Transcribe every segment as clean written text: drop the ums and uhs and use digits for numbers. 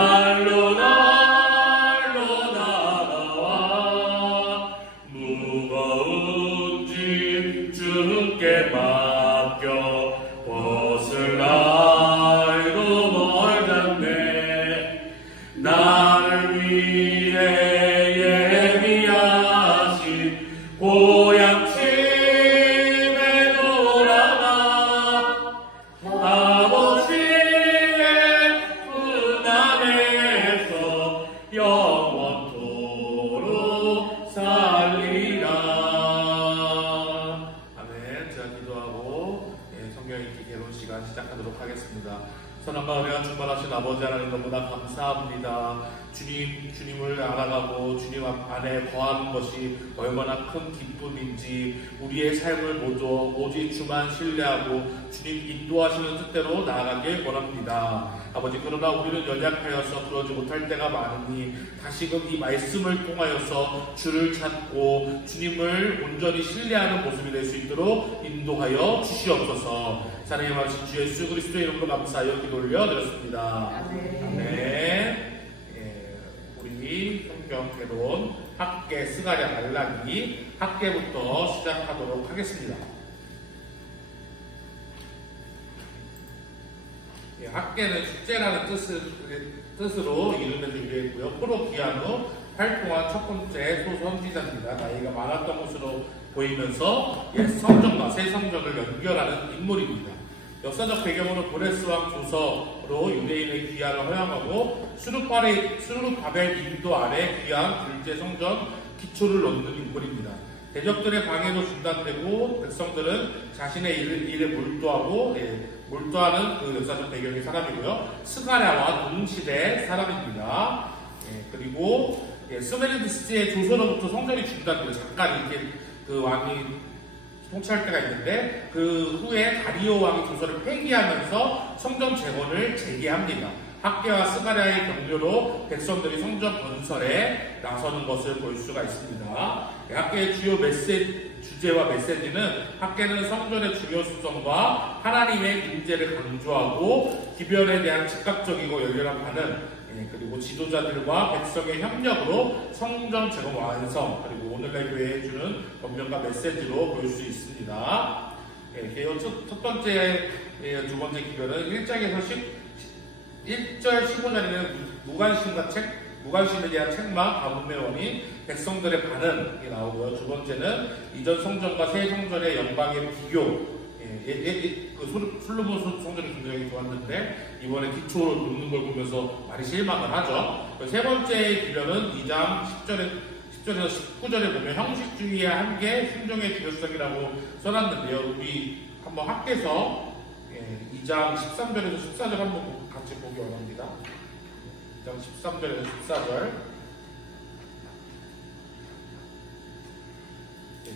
날로 날로 나아와 무거운 짐 주께 맡겨 벗을 나이도 멀었네. 나를 위해 예비하신 고향집에 돌아가 아버지의 품 안에서 영원토록 살리라. 아멘. 제가 기도하고 성경 읽기 개론 시간 시작하도록 하겠습니다. 선한 은혜가 충만하신 아버지 하나님 너무나 감사합니다. 주님을 알아가고 주님 안에 거하는 것이 얼마나 큰 기쁨인지 우리의 삶을 모두 오직 주만 신뢰하고 주님 인도하시는 뜻대로 나아가길 원합니다. 아버지, 그러나 우리는 연약하여서 그러지 못할 때가 많으니 다시금 이 말씀을 통하여서 주를 찾고 주님을 온전히 신뢰하는 모습이 될 수 있도록 인도하여 주시옵소서. 사랑의 말씀 주 예수 그리스도의 이름으로 감사하여 기도 올려드렸습니다. 아멘. 우리 성경 개론 학계 스가랴 말라기 학계부터 시작하도록 하겠습니다. 학계는 축제라는 뜻으로 이름을 준비했고요. 프로기아누 활동한 첫 번째 소선지자입니다. 나이가 많았던 것으로 보이면서 옛 성전과 새 성전을 연결하는 인물입니다. 역사적 배경으로 고레스왕 조서로 유대인의 귀환을 허용하고 수르바벨 인도 아래 귀환 둘째 성전 기초를 놓는 인물입니다. 대적들의 방해도 중단되고 백성들은 자신의 일에 몰두하는 그 역사적 배경의 사람이고요. 스가랴와 동시대 사람입니다. 그리고 스메르디스의 조서로부터 성전이 중단되고 잠깐 이렇게 그 왕이 통치할 때가 있는데 그 후에 다리오 왕이 조서를 폐기하면서 성전 재건을 재개합니다. 학계와 스가랴의 격려로 백성들이 성전 건설에 나서는 것을 볼 수가 있습니다. 학계의 주요 주제와 메시지는 학계는 성전의 중요성과 하나님의 임재를 강조하고 기별에 대한 즉각적이고 열렬한 반응, 그리고 지도자들과 백성의 협력으로 성전 재건 완성, 그리고 오늘날 교회에 주는 권면과 메시지로 볼 수 있습니다. 첫 번째, 두 번째 기별은 1장에서 1절 15절에는 무관심에 대한 책망, 가뭄의 원인, 백성들의 반응이 나오고요. 두 번째는 이전 성전과 새 성전의 영광의 비교, 솔로몬 성전이 굉장히 좋았는데 이번에 기초를 놓는 걸 보면서 많이 실망을 하죠. 세 번째 기별은 2장 10절에서 19절에 보면 형식주의의 한계, 순종의 중요성이라고 써놨는데요. 우리 한번 학계에서 2장 13절에서 14절 한번 같이 보기 원합니다. 2장 13절에서 14절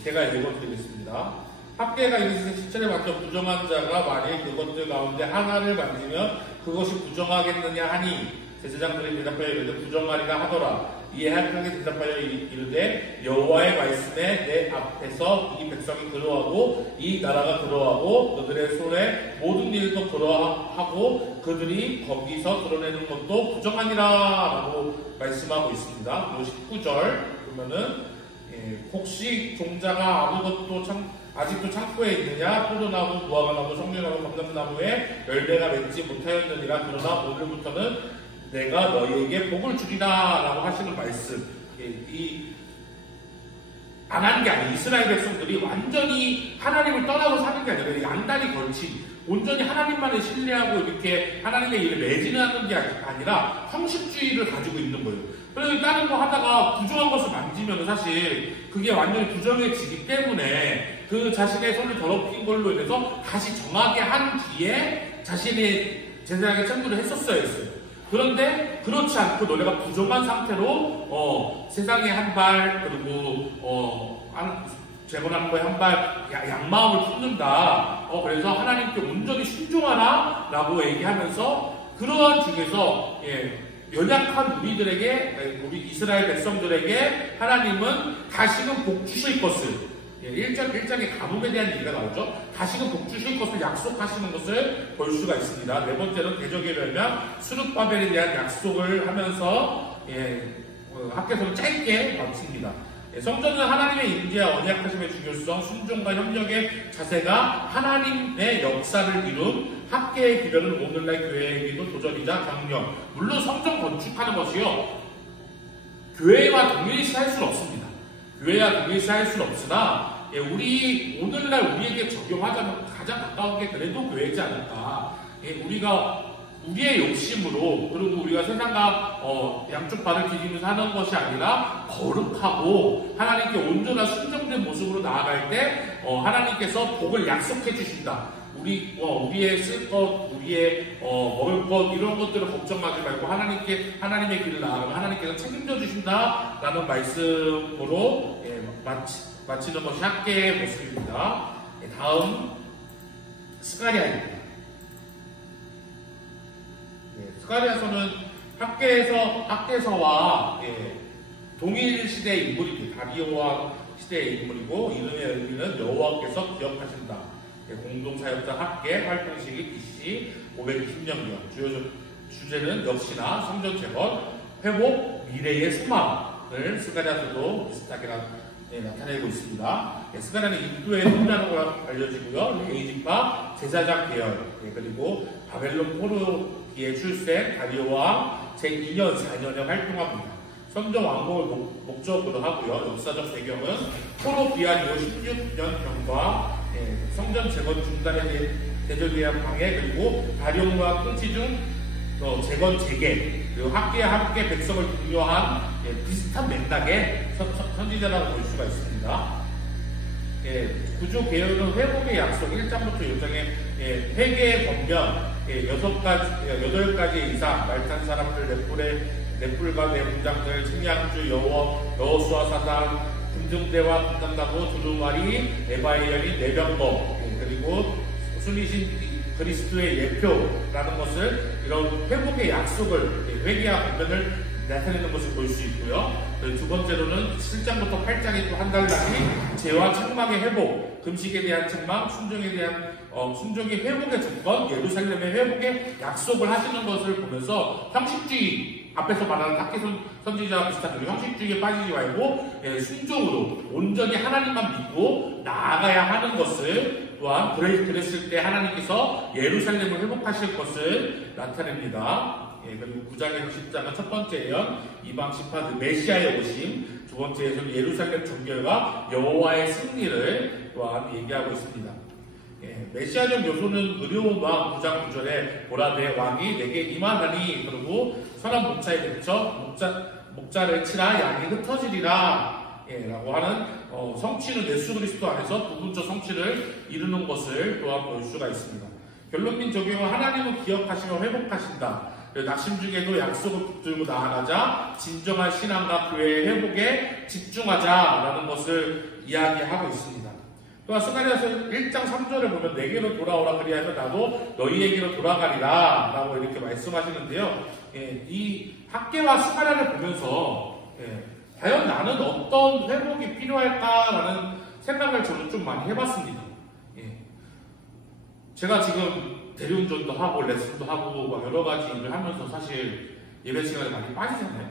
제가 읽어드리겠습니다. 학계가 이르시되 시체를 만져 부정한 자가 만일 그것들 가운데 하나를 만지면 그것이 부정하겠느냐 하니 제사장들이 대답하여 이르되 부정하리라 하더라. 이에 학계가 대답하여 이르되 여호와의 말씀에 내 앞에서 이 백성이 그러하고 이 나라가 그러하고 그들의 손에 모든 일도 그러하고 그들이 거기서 드러내는 것도 부정하니라 라고 말씀하고 있습니다. 그리고 19절 보면은 혹시 종자가 아직도 창고에 있느냐? 포도나무, 무화과나무, 성류나무, 감람나무에 열매가 맺지 못하였느니라. 그러나 오늘부터는 내가 너희에게 복을 주리라 라고 하시는 말씀. 안 한 게 아니에요. 이스라엘 백성들이 완전히 하나님을 떠나고 사는 게 아니라 양다리 걸친 온전히 하나님만을 신뢰하고 이렇게 하나님의 일을 매진하는 게 아니라 형식주의를 가지고 있는 거예요. 그래서 다른 거 하다가 부정한 것을 만지면 사실 그게 완전히 부정해지기 때문에 그 자신의 손을 더럽힌 걸로 인해서 다시 정하게 한 뒤에 자신의 제사장의 청구를 했었어야 했어요. 그런데 그렇지 않고 너네가 부정한 상태로 세상에 한 발 그리고 재건하는 거에 한 발 양마음을 품는다. 그래서 하나님께 온전히 순종하라 라고 얘기하면서 그러한 중에서 연약한 우리 이스라엘 백성들에게 하나님은 다시금 복 주실 것을 1장의 가뭄에 대한 얘기가 나오죠. 다시금 복 주실 것을 약속하시는 것을 볼 수가 있습니다. 네 번째는 대적에 멸면 수르바벨에 대한 약속을 하면서 학개서를 짧게 마칩니다. 성전은 하나님의 임재와 언약하심의 중요성, 순종과 협력의 자세가 하나님의 역사를 이룬 학계의 기별은 오늘날 교회에게도 도전이자 격려. 물론 성전 건축하는 것이요, 교회와 동일시할 수는 없습니다. 교회와 동일시할 수는 없으나 오늘날 우리에게 적용하자면 가장 가까운 게 그래도 교회이지 않을까. 우리가 우리의 욕심으로, 그리고 우리가 세상과 양쪽 발을 디디면서 하는 것이 아니라 거룩하고 하나님께 온전한 순종된 모습으로 나아갈 때 하나님께서 복을 약속해 주신다. 우리의 쓸 것, 우리의 먹을 것, 이런 것들을 걱정하지 말고 하나님의 길을 나아가면 하나님께서 책임져 주신다라는 말씀으로 마치는 것이 학계의 모습입니다. 다음 스가랴입니다. 스가랴서는 학계서와 동일 시대의 인물입니다. 다리오 시대의 인물이고, 이름의 의미는 여호와께서 기억하신다. 공동사역자 학계 활동시기 BC 520년경. 주제는 역시나 성전 재건, 회복, 미래의 소망을 스가랴서도 비슷하게 나타내고 있습니다. 스가랴는 인도의 성자로 알려지고요. 에이지파 제사장 계열, 그리고 바벨론 포로기의 출생, 다리오 왕 제2년 4년에 활동합니다. 성전 완공을 목적으로 하고요. 역사적 배경은 포로 비한 이후 16년경과 성전 재건 중단에 대적에 방해, 그리고 다리오와 통치 중 재건 재개, 그리고 학계와 함께 백성을 독려한 비슷한 맥락의 선지자라고 볼 수가 있습니다. 구조 개혁은 회복의 약속 1장부터 6장에 회개의 권면 8가지 이상, 말탄 사람들, 넷불과 내문장들, 측량주, 여호수아 사상, 금등대와 금당나무, 두루마리, 에바의 여인, 내병거, 그리고 순이신 그리스도의 예표라는 것을, 이런 회복의 약속을, 회개와 권면을 나타내는 것을 볼 수 있고요. 두 번째로는 7장부터 8장이 또 한 달락이 죄와 책망의 회복, 금식에 대한 책망, 순종의 회복의 조건, 예루살렘의 회복의 약속을 하시는 것을 보면서 형식주의, 앞에서 말하는 학계 선지자와 비슷한 형식주의에 빠지지 말고 순종으로 온전히 하나님만 믿고 나아가야 하는 것을, 또한 그랬을 때 하나님께서 예루살렘을 회복하실 것을 나타냅니다. 그리고 9장에서 10장은 첫 번째 예언, 이방 심판, 메시아의 오심, 두 번째에서는 예루살렘 정결과 여호와의 승리를 또한 얘기하고 있습니다. 메시아적 요소는 의로운 왕 9장 9절에 보라 내 왕이 내게 임하나니, 그리고 선한 목자에 맺혀 목자를 치라 양이 흩어지리라 라고 하는 성취는 예수 그리스도 안에서 부분적 성취를 이루는 것을 또한 볼 수가 있습니다. 결론민 적용은 하나님은 기억하시며 회복하신다. 낙심 중에도 약속을 붙들고 나아가자, 진정한 신앙과 교회의 회복에 집중하자라는 것을 이야기하고 있습니다. 또한 스가랴서 1장 3절을 보면 내게로 돌아오라 그리하면 나도 너희에게로 돌아가리라 라고 이렇게 말씀하시는데요. 이 학계와 스가랴를 보면서 과연 나는 어떤 회복이 필요할까라는 생각을 저는 좀 많이 해봤습니다. 제가 지금 대리운전도 하고 레슨도 하고 막 여러 가지 일을 하면서 사실 예배 시간에 많이 빠지잖아요.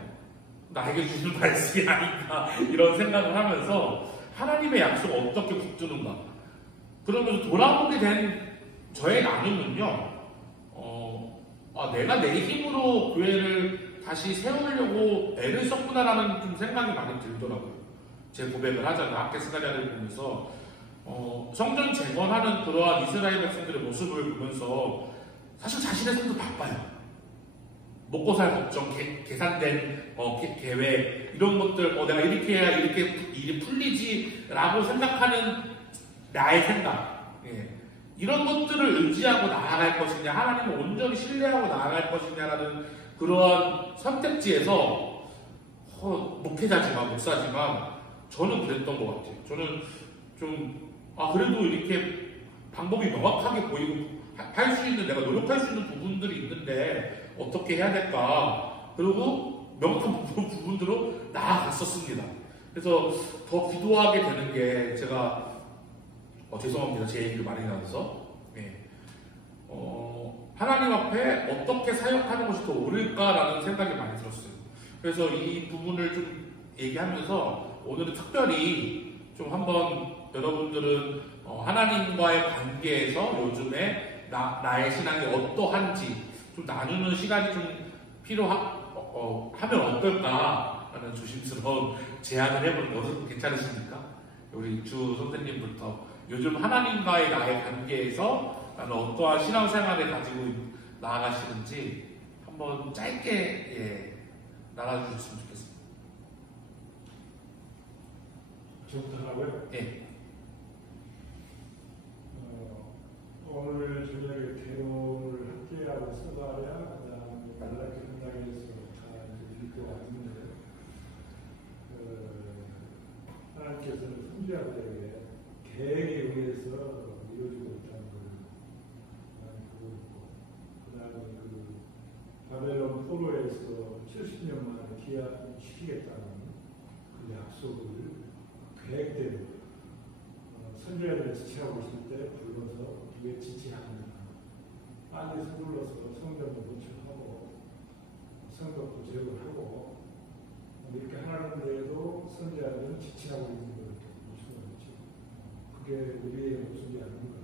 나에게 주신 말씀이 아닌가 이런 생각을 하면서 하나님의 약속을 어떻게 붙드는가, 그러면서 돌아보게 된 저의 나눔은요, 내가 내 힘으로 교회를 다시 세우려고 애를 썼구나라는 좀 생각이 많이 들더라고요. 제 고백을 하잖아요. 학계 스가랴를 보면서 성전 재건하는 그러한 이스라엘 백성들의 모습을 보면서 사실 자신의 삶도 바빠요. 먹고 살 걱정, 계산된 계획, 이런 것들, 내가 이렇게 해야 이렇게 일이 풀리지라고 생각하는 나의 생각, 이런 것들을 의지하고 나아갈 것이냐, 하나님을 온전히 신뢰하고 나아갈 것이냐라는 그러한 선택지에서 목회자지만, 목사지만 저는 그랬던 것 같아요. 저는 좀 그래도 이렇게 방법이 명확하게 보이고 할 수 있는, 내가 노력할 수 있는 부분들이 있는데 어떻게 해야 될까, 그리고 명확한 부분들로 나아갔었습니다. 그래서 더 기도하게 되는 게 제가 죄송합니다. 제 얘기를 많이 나눠서 하나님 앞에 어떻게 사역하는 것이 더 옳을까라는 생각이 많이 들었어요. 그래서 이 부분을 좀 얘기하면서 오늘은 특별히 좀 한번 여러분들은 하나님과의 관계에서 요즘에 나의 신앙이 어떠한지 좀 나누는 시간이 좀 하면 어떨까라는 조심스러운 제안을 해보는 것은 괜찮으십니까? 우리 주 선생님부터 요즘 하나님과의 나의 관계에서 나는 어떠한 신앙생활을 가지고 나아가시는지 한번 짧게 나눠주셨으면 좋겠습니다. 저부터 하고요? 네. 오늘 저녁에 개론을 함께하고 써봐야 그다음에 말라기 현장에서 다 읽고 왔는데 하나님께서는 선지자들에게 계획에 의해서 이루어지고 있다는 걸 많이 보고 있고 그다음에 그 바벨론 포로에서 70년 만에 귀환시키겠다는 그 약속을 계획대로 선지자들이 지체하고 있을 때 불러서 왜 지체합니까? 빨리 서둘러서 성전도 건축하고 성벽도 제거를 하고 이렇게 하는데도 선지자들은 지체하고 있는 걸 볼 수가 있죠. 그게 우리의 모습이 아닌가.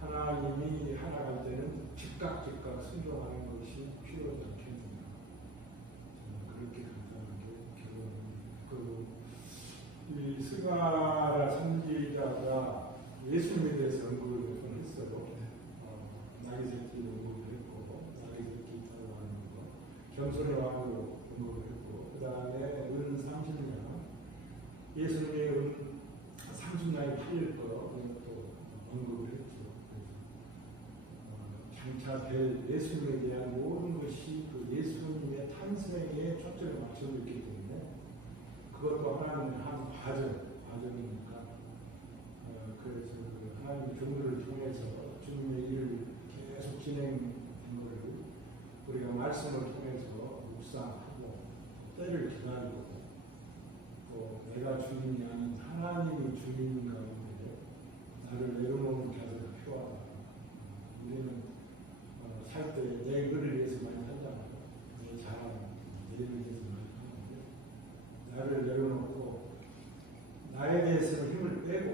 하나님이 하나갈 때는 즉각 순종하는 것이 필요하지 않겠느냐. 그렇게 감사하는 게 결론입니다. 그리고 이 스가랴 선지자가 예수님에 대해서 언급을 했어요. 나귀 새끼 언급을 했고, 나귀 새끼 있다고 하는 거, 겸손의 왕으로 언급을 했고, 그 다음에 은 30년, 예수님의 은 30년이 팔릴 거, 이것도 언급을 했죠. 장차 될 예수님에 대한 모든 것이 그 예수님의 탄생에 초점을 맞추고 있기 때문에 그것도 하나님의 한 과정이니까 그래서 그 하나님의 경로를 통해서 주님의 일을 계속 진행한 것을 우리가 말씀을 통해서 묵상하고 때를 기다리고 또 내가 주인이 아닌 하나님이 주인 가운데 나를 내려놓는 자세가 필요하다. 우리는 살 때 내 글을 위해서 많이 한다고요. 내 자랑, 내 글을 위해서 많이 하는데 나를 내려놓고 나에 대해서는 힘을 빼고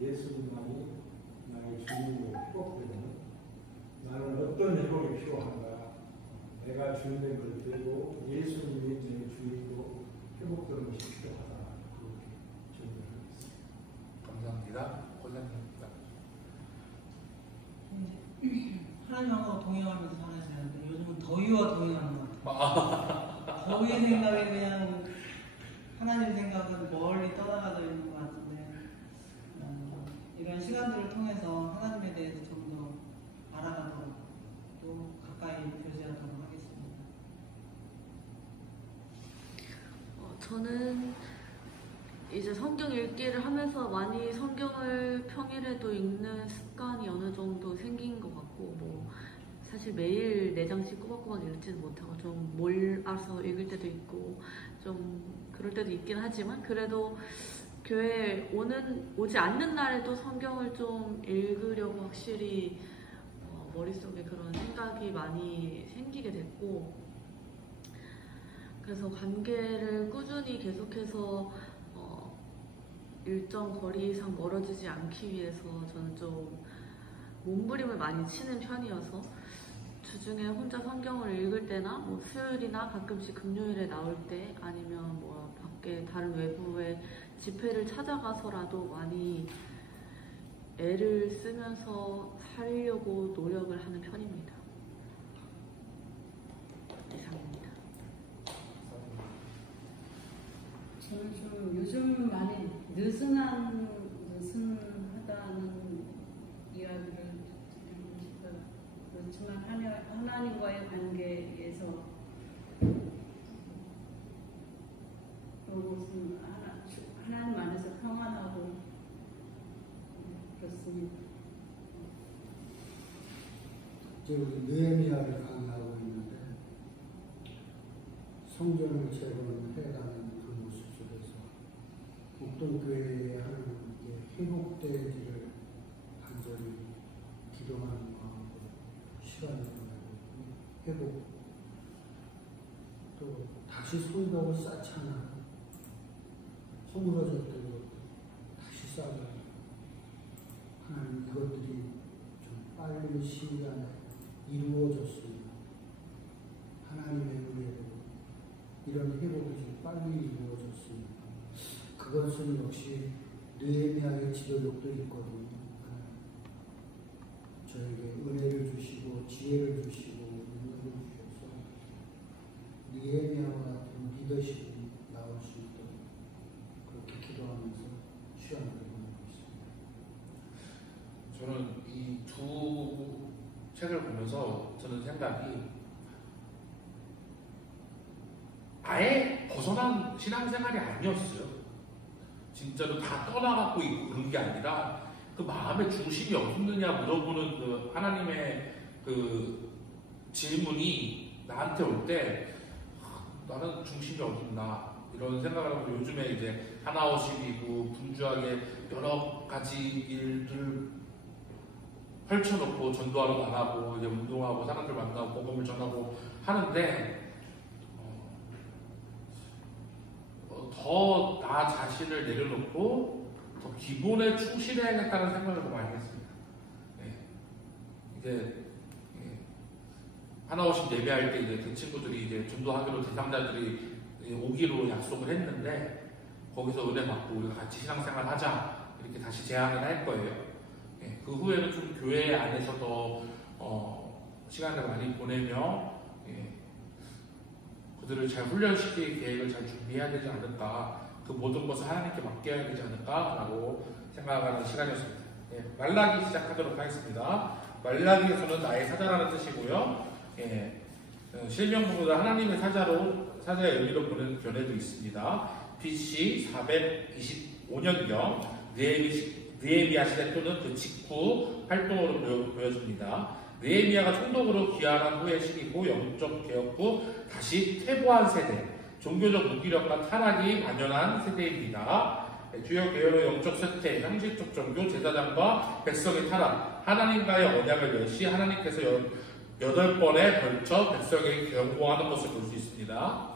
예수님만이 나의 주인으로 회복되면 나는 어떤 회복이 필요한가? 내가 주인된 걸 빼고 예수님이 내 주인으로 회복되는 것이 필요하다. 그렇게 정리하겠습니다. 감사합니다. 권사님입니다. 하나님하고 동행하면서 살아야 되는데 요즘은 더위와 동행하는 것 같아요. 더위 생각에 그냥 하나님 생각은 멀리 떠나가져 있는 것 같은데 이런 시간들을 통해서 하나님에 대해서 좀 더 알아가도록 또 가까이 교제하도록 하겠습니다. 저는 이제 성경 읽기를 하면서 많이 성경을 평일에도 읽는 습관이 어느 정도 생긴 것 같고 뭐 사실 매일 4장씩 꼬박꼬박 읽지는 못하고 좀 몰아서 읽을 때도 있고 좀 그럴 때도 있긴 하지만 그래도 교회에 오지 않는 날에도 성경을 좀 읽으려고 확실히 머릿속에 그런 생각이 많이 생기게 됐고 그래서 관계를 꾸준히 계속해서 일정 거리 이상 멀어지지 않기 위해서 저는 좀 몸부림을 많이 치는 편이어서 주중에 혼자 성경을 읽을 때나 뭐 수요일이나 가끔씩 금요일에 나올 때 아니면 뭐 밖에 다른 외부의 집회를 찾아가서라도 많이 애를 쓰면서 살려고 노력을 하는 편입니다. 이상입니다. 저는 좀 요즘 많이 느슨하다는 이야기를 드리고 싶어요. 그렇지만 하나님과의 관계에서 그것은 하나님 안에서 평안하고 그렇습니다. 저는 느헤미야를 강의하고 있는데 성전을 재건해가는 그 모습 속에서 목동교회에 하는 회복되기를 간절히 기도하는 마음으로 시간을 보내고 회복 또 다시 소유하고 쌓잖아 허물어졌던 것 다시 쌓아요. 하나님 이것들이 좀 빨리 시간에 이루어졌습니다. 하나님의 은혜로 이런 회복이 좀 빨리 이루어졌습니다. 그것은 역시 느헤미야의 지도력도 있거든요. 저에게 은혜를 주시고 지혜를 주시고 능력을 주셔서 느헤미야와 같은 리더십이 나올 수 있도록 그렇게 기도하면서 시간을 보내고 있습니다. 저는 이 두 책을 보면서 드는 생각이 아예 벗어난 신앙생활이 아니었어요. 진짜로 다 떠나갖고 있고 그런 게 아니라 그 마음의 중심이 없느냐 물어보는 그 하나님의 그 질문이 나한테 올 때 나는 중심이 어딨나 이런 생각을 하고 요즘에 이제 하나오십이고 분주하게 여러 가지 일들 펼쳐놓고 전도하러 나가고 이제 운동하고 사람들 만나고 복음을 전하고 하는데 더 나 자신을 내려놓고 더 기본에 충실해야겠다는 생각을 더 많이 했습니다. 네. 이제 하나오십 예배할 때 이제 그 친구들이 이제 전도하기로 대상자들이 오기로 약속을 했는데 거기서 은혜 받고 우리가 같이 신앙생활 하자 이렇게 다시 제안을 할 거예요. 네. 그 후에는 좀 교회 안에서 더 시간을 많이 보내며 그들을 잘 훈련시킬 계획을 잘 준비해야 되지 않을까, 그 모든 것을 하나님께 맡겨야 되지 않을까라고 생각하는 시간이었습니다. 예, 말라기 시작하도록 하겠습니다. 말라기에서는 나의 사자라는 뜻이고요. 실명보다 하나님의 사자의 의미로 보는 견해도 있습니다. BC 425년경 느헤미야 시대 또는 그 직후 활동으로 보여집니다. 느헤미야가 총독으로 귀환한 후의 시기고 영적 개혁 후 다시 퇴보한 세대, 종교적 무기력과 타락이 만연한 세대입니다. 주요 개혁의 영적 쇠퇴, 형식적 종교, 제사장과 백성의 타락, 하나님과의 언약을 멸시, 하나님께서 8번에 걸쳐 백성에게 경고하는 것을 볼 수 있습니다.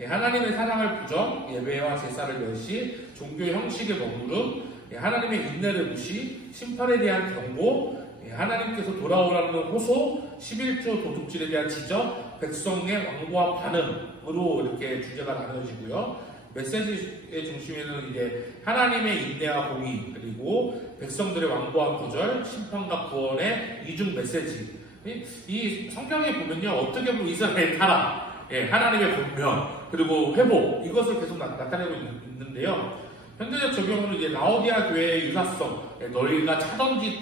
하나님의 사랑을 부정, 예배와 제사를 멸시, 종교 형식의 머무름, 하나님의 인내를 무시, 심판에 대한 경고, 하나님께서 돌아오라는 호소, 11조 도둑질에 대한 지적, 백성의 완고한 반응으로 이렇게 주제가 나눠지고요. 메시지의 중심에는 이제 하나님의 인내와 공의, 그리고 백성들의 완고한 거절, 심판과 구원의 이중 메시지. 이 성경에 보면요, 어떻게 보면 이스라엘의 타락, 하나님의 권면, 그리고 회복, 이것을 계속 나타내고 있는데요. 현대적 적용으로 이제 라오디아 교회의 유사성, 너희가 차던지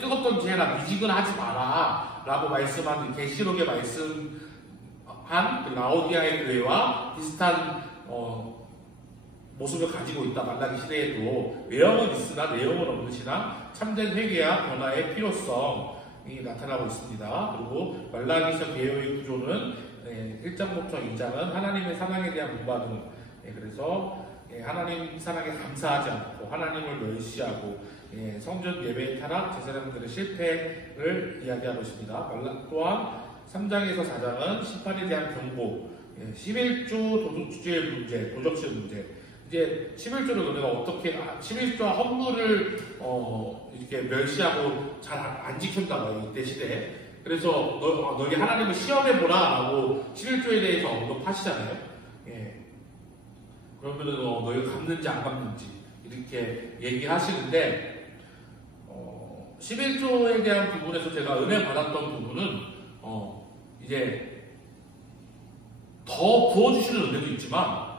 뜨겁던지 해라, 미직은 하지 마라 라고 말씀한 계시록에 말씀한 그 라오디아의 교회와 비슷한 모습을 가지고 있다. 말라기 시대에도 외형은 있으나 내용은 없는 신앙, 참된 회개와 변화의 필요성이 나타나고 있습니다. 그리고 말라기서 개요의 구조는 1장부터 2장은 하나님의 사랑에 대한 공부하는, 그래서 하나님 사랑에 감사하지 않고 하나님을 멸시하고 성전 예배의 타락, 제사장들의 실패를 이야기하고 있습니다. 또한 3장에서 4장은 심판에 대한 경고, 11조 도둑질 문제, 도적질 문제. 이제 11조를 너네가 어떻게 11조와 헌물을 이렇게 멸시하고 잘 안 지킨다고 이때 시대에. 그래서 너희 하나님을 시험해보라라고 11조에 대해서 언급하시잖아요. 그러면은 너희가 갚는지 안 갚는지 이렇게 얘기하시는데 11조에 대한 부분에서 제가 은혜 받았던 부분은 이제 더 부어주시는 은혜도 있지만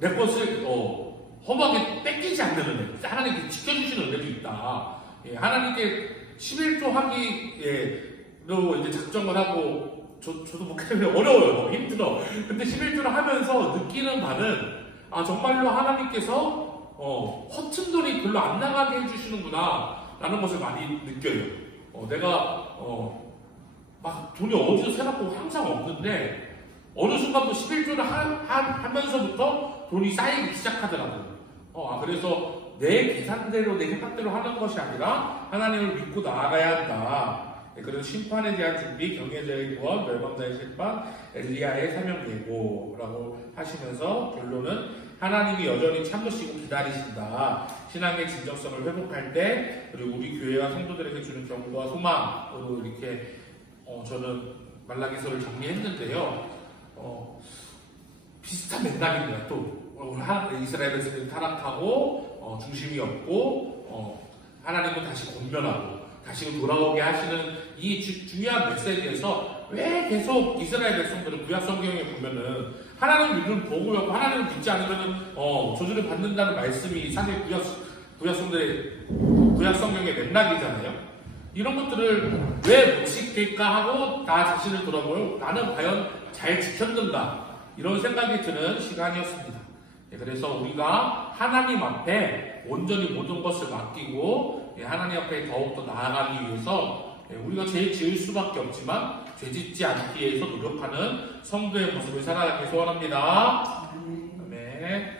내 것을 험하게 뺏기지 않는 은혜, 하나님께 지켜주시는 은혜도 있다. 하나님께 11조 하기로 이제 작정을 하고 저도 뭐 어려워요. 힘들어. 근데 11조를 하면서 느끼는 바는 정말로 하나님께서 허튼 돈이 별로 안 나가게 해주시는구나 라는 것을 많이 느껴요. 내가 막 돈이 어디서 새갖고 항상 없는데 어느 순간부터 11조를 하면서부터 돈이 쌓이기 시작하더라고요. 그래서 내 계산대로 내 생각대로 하는 것이 아니라 하나님을 믿고 나아가야 한다. 그런 심판에 대한 준비, 경외자의 구원, 멸망자의 심판, 엘리야의 사명 예고라고 하시면서 결론은 하나님이 여전히 참으시고 기다리신다. 신앙의 진정성을 회복할 때 그리고 우리 교회와 성도들에게 주는 경고와 소망으로 이렇게 저는 말라기서를 정리했는데요. 비슷한 맥락입니다. 또 이스라엘 백성들이 타락하고 중심이 없고 하나님은 다시 권면하고 다시 돌아오게 하시는 이 중요한 메시지에서 왜 계속 이스라엘 백성들은 구약 성경에 보면은 하나님 믿음을 보고요 하나님을 믿지 않으면은 저주를 받는다는 말씀이 사실 구약 성경의 맥락이잖아요. 이런 것들을 왜 못 지킬까 하고 나 자신을 돌아보고 나는 과연 잘 지켰는가 이런 생각이 드는 시간이었습니다. 그래서 우리가 하나님 앞에 온전히 모든 것을 맡기고 하나님 앞에 더욱더 나아가기 위해서 우리가 죄 지을 수밖에 없지만 죄 짓지 않기 위해서 노력하는 성도의 모습을 살아가길 소원합니다. 아멘.